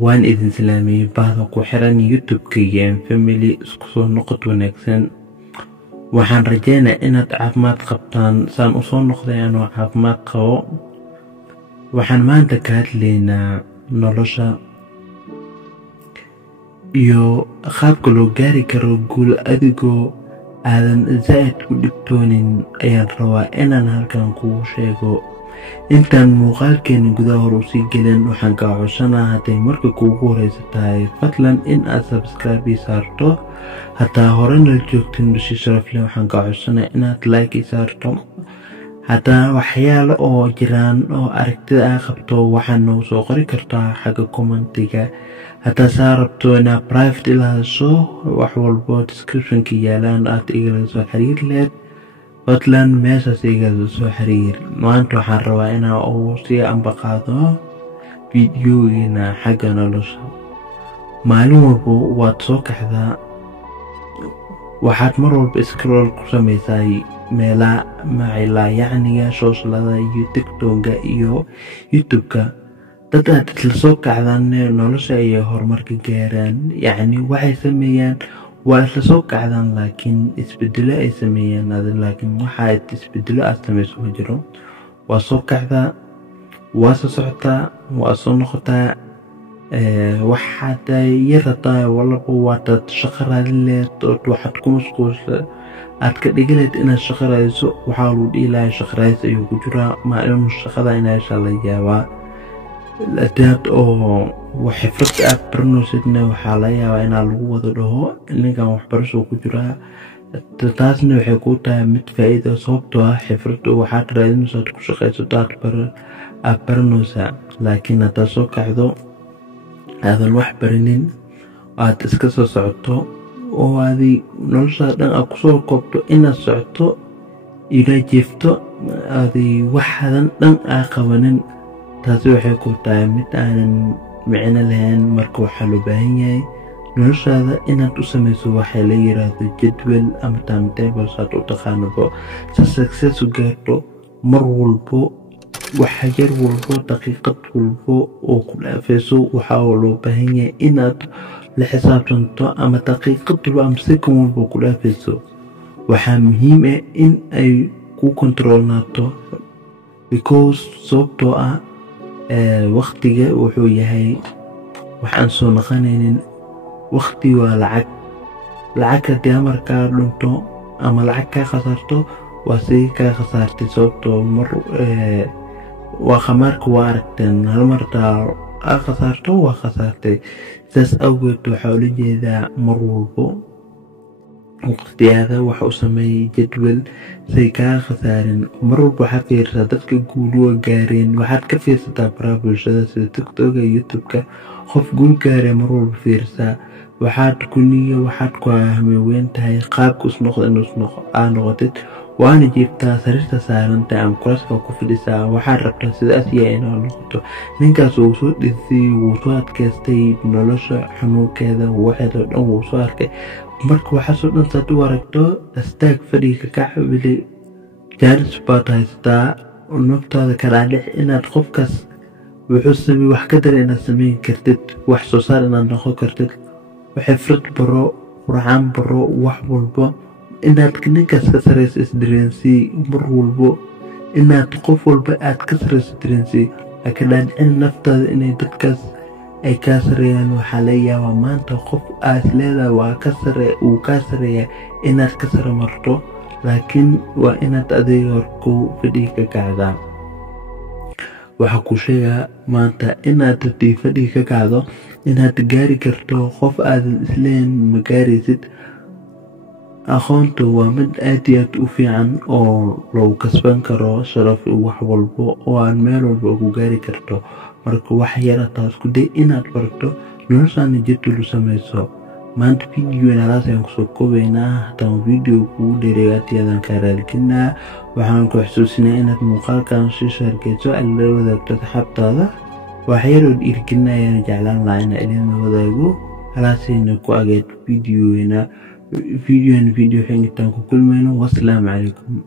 waan idin salaamay baahda ku xiran YouTube-kayga family isku soo noqod wanaagsan. waxaan rajaynayaa inaad caafimaad qabtaan saan u soo noqday anoo caafimaad qabo. waxaan maanta ka hadlaynaa nolosha iyo qaabka loo gaari karo guul adigoo aadan zaid u dhibtoonin ayaan rabaa inaan halkan kugu sheego. intaan muuqaalkeena gudaha hor u sii gelin waxaan kaa codsanayaa hadday marka kuugu horeysa tahay fadlan in aad subscribe ii saarto. hataa horena joogtin bishii sharaf leh waxaan kaa codsanayaa inaad like ii saarto. hataa waxyaalo oo jiraan oo aragtida aad qabto waxaad noogu soo qori kartaa xagga commentiga. hataa saa rabto inaad private ila hadasho wax walbo descriptionka yaalaan aad igala soo xiriir leed fadlan meeshaas igala soo xiriir. maanta waxaan rabaa inaan ugu sii ambaqaado fiidiyogeena xagga nolosha. maalin walba waad soo kaxdaa waxaad mar walba scroll ku samaysaa meelaha macilaa yacniga shooslada iyo tiktoka iyo youtube-ka. dad aad isla soo kacdaan nolosha ayay horumarka gaaraan, yacni waxay sameeyaan waa isla soo kacdaan laakiin isbedelo ay sameeyaan laakiin waxa isbedelo aad samayso ma jiro. waa soo kacdaa, waa soo socotaa, waa soo noqotaa. waxaad yarataa walaba waad shaqo raadin leed waxaad ku mashquulsha aad ka dhigi leed inaad shaqo raadiso. waxaa lagu dhihi lahaa shaqo raadis ayuu ku jiraa maalin shaqada inaa heshaa la yaabaa. hadaad oo xifrad aad baranaysidna waxaa laga yaabaa inaa lagu wada dhaho ninkan waxbarasho ku jiraa. taasna waxay kuu tahay mid faa'iido sababtoo ah xifradu waxaad raadinaysaa aad ku shaqaysato aad baranaysaa. laakiin haddaad soo kacdo aadan wax baranin aad iska soo socoto oo aadi nolosha dhan aad kusoo koobto inaad socoto ilaa jeefto aadi waxaadan dhan aa qabanin, taasi waxay ku tahay mid aanan micno lahayn. marka waxaa loo baahan yahay noloshaada inaad u samayso waxaa la yiraahdo jadwal ama timetable saad u taqaanabo si success u gaarto. mar walbo waxa yar walbo daqiiqad walbo oo ku dhaafayso waxaa loo baahan yahay inaad la xisaabtanto ama daqiiqad walbo ama second walbo ku dhaafayso. waxaa muhiim ah in ay ku controlnaato because sababtoo ah waqtiga wuxuu yahay waxaan soo naqanaynin. waqti waa lacag haddii markaa dhunto ama lacag kaa khasaarto waa sii kaa khasaartay sababtoo mar waa khamaarka waa aragteen hal martaa aad khasaarto waa khasaartay. sidaas awgeed waxaa ula jeedaa mar walbo waqtiyaada waxa u sameeyay jadwal say kaa khasaarin. mar walba waxaad fiirsataa dadka guul gaareen, waxaad ka fiirsataa baraha bulshada sida tiktoka iyo youtube-ka. qof guul gaaree mar walba fiirsaa waxaad ku hameweyn tahay qaabka isnoqda aa noqotid. waana jiiftaa sariirta saaranta ama kuraaska ku fadhisaa waxaad rabtaa sidaas yaa inaa noqoto. ninkaas wuu soo dhisay, wuu soo adkaystay nolosha xanuunkeeda waxeeda dhan wuu soo arkay. marka waxaasoo dhan saad u aragto astaag fadhiga ka cabili jaalis baad haysataa naftaada ka dhaadhic inaad qofkaas wuxuu samey wax ka dara inaad samayn kartid, wax soo saar inaad noqon kartid. xifrad baro, qurcaan baro, wax walba inaad ninkaas ka sareyso isdareensii. mar walbo inaad qof walba aad ka sareyso dareensii ka dhaadhicin naftaada inay dadkaas ay kaa sareeyaan. waxaa laga yaabaa maanta qof aad leedahay waa uu kaa sareeya inaad ka sare marto, laakiin waa inaad adiga horku fadhiga ka kacdaa. waxaa ku sheegaa maanta inaad haddii fadhiga ka kacdo inaad gaari karto qof aadan isleen ma gaaraysid. aqoontu waa mid aad iyo aad u fiican oo lagu kasban karo sharaf wax walbo oo aan meel walba ugu gaari karto. marka wax yar taas ku day inaad barto noloshaana jadwal u samayso. maanta video inaalaas ayaan kusoo koobaynaa. haddaan video kugu dheereegaatiyaadan kaa raaligelinaa. waxaan ku xusuusinaa inaad muuqaalkan sii shaargeyso aad la wadaagto asxaabtaada. waxyaroo dhiirigelinayaan jeclaan lahaa inaa idin wadaago halaasayna ku agayd videoina فيديو حين كل مينو. والسلام عليكم.